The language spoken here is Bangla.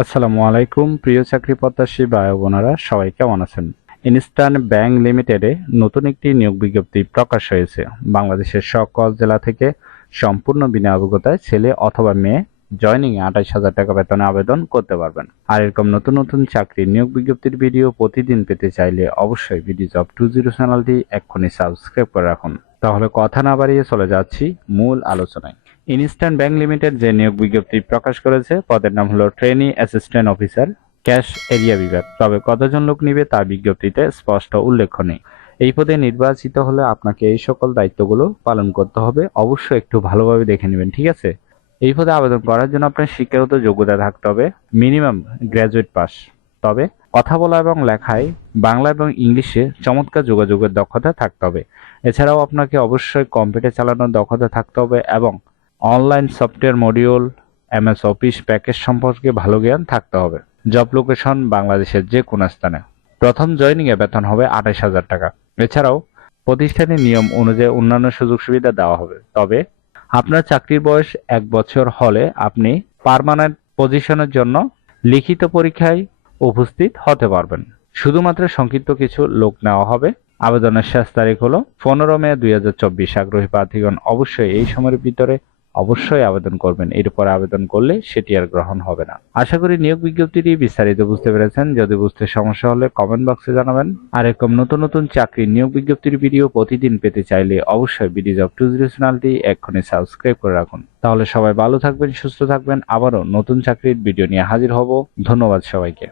আসসালামু আলাইকুম, প্রিয় চাকরি প্রত্যাশী ভাই বোনেরা সবাই কেমন আছেন? ইনস্টার্ন ব্যাংক লিমিটেডে নতুন একটি নিয়োগ বিজ্ঞপ্তি প্রকাশ হয়েছে। বাংলাদেশের সকল জেলা থেকে সম্পূর্ণ বিনা অভিজ্ঞতায় ছেলে অথবা মেয়ে জয়নিং এ আঠাইশ হাজার টাকা বেতনে আবেদন করতে পারবেন। আর এরকম নতুন নতুন চাকরি নিয়োগ বিজ্ঞপ্তির ভিডিও প্রতিদিন পেতে চাইলে অবশ্যই বিডি জব টু জিরো চ্যানেলটি এক্ষুনি সাবস্ক্রাইব করে রাখুন। তাহলে কথা না বাড়িয়ে চলে যাচ্ছি মূল আলোচনায়। ইনস্ট্যান্ট ব্যাংক লিমিটেড যে নিয়োগ বিজ্ঞপ্তি প্রকাশ করেছে, পদের নাম হলো trainee assistant officer cash area বিভাগ তবে কতজন লোক নিবে তা বিজ্ঞপ্তিতে স্পষ্ট উল্লেখ নেই। এই পদে নির্বাচিত হলে আপনাকে এই সকল দায়িত্বগুলো পালন করতে হবে। অবশ্যই একটু ভালোভাবে দেখে নেবেন, ঠিক আছে? এই পদে আবেদন করার জন্য আপনার শিক্ষাগত যোগ্যতা থাকতে হবে, মিনিমাম গ্র্যাজুয়েট পাস। তবে কথা বলা এবং লেখায় বাংলা এবং ইংলিশে চমৎকার যোগাযোগের দক্ষতা থাকতে হবে। এছাড়াও আপনাকে অবশ্যই কম্পিউটার চালানোর দক্ষতা থাকতে হবে এবং online software module MS office package সম্পর্কে ভালো জ্ঞান থাকতে হবে। জব লোকেশন বাংলাদেশের যে কোনো স্থানে। প্রথম জয়নিং এ বেতন হবে আঠাশ হাজার টাকা। এছাড়াও প্রতিষ্ঠানের নিয়ম অনুযায়ী অন্যান্য সুযোগ সুবিধা দেওয়া হবে। তবে আপনার চাকরির বয়স এক বছর হলে আপনি পার্মানেন্ট পজিশনের জন্য লিখিত পরীক্ষায় উপস্থিত হতে পারবেন। শুধুমাত্র সংক্ষিপ্ত কিছু লোক নেওয়া হবে। আবেদনের শেষ তারিখ হলো পনেরো মে দুই হাজার চব্বিশ। আগ্রহী প্রার্থীগণ অবশ্যই এই সময়ের ভিতরে অবশ্যই আবেদন করবেন। এরপর আবেদন করলে সেটি আর গ্রহণ হবে না। আশা করি নিয়োগ বিজ্ঞপ্তিটি বিস্তারিত বুঝতে পেরেছেন। যদি বুঝতে সমস্যা হলে কমেন্ট বক্সে জানাবেন। আর এরকম নতুন নতুন চাকরির নিয়োগ বিজ্ঞপ্তির ভিডিও প্রতিদিন পেতে চাইলে অবশ্যই বিডি জব টু জিরো চ্যানেলটি এক্ষুনি সাবস্ক্রাইব করে রাখুন। তাহলে সবাই ভালো থাকবেন, সুস্থ থাকবেন। আবারও নতুন চাকরির ভিডিও নিয়ে হাজির হব। ধন্যবাদ সবাইকে।